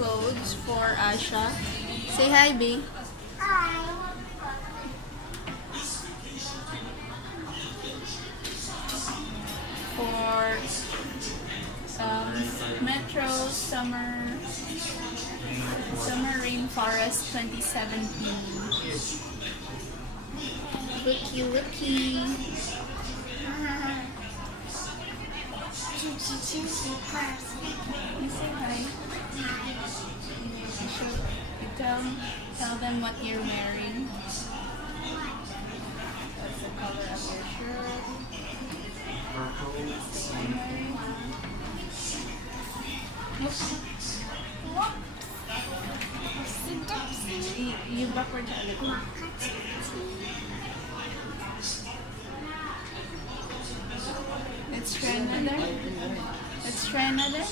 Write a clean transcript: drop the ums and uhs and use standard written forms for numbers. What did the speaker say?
clothes for Asha. Say hi, B. Hi. For Metro Summer Rainforest 2017. Looky. You say hi. Tell them what you're wearing. What's the color of your shirt? You backward sa ulit. Let's try another.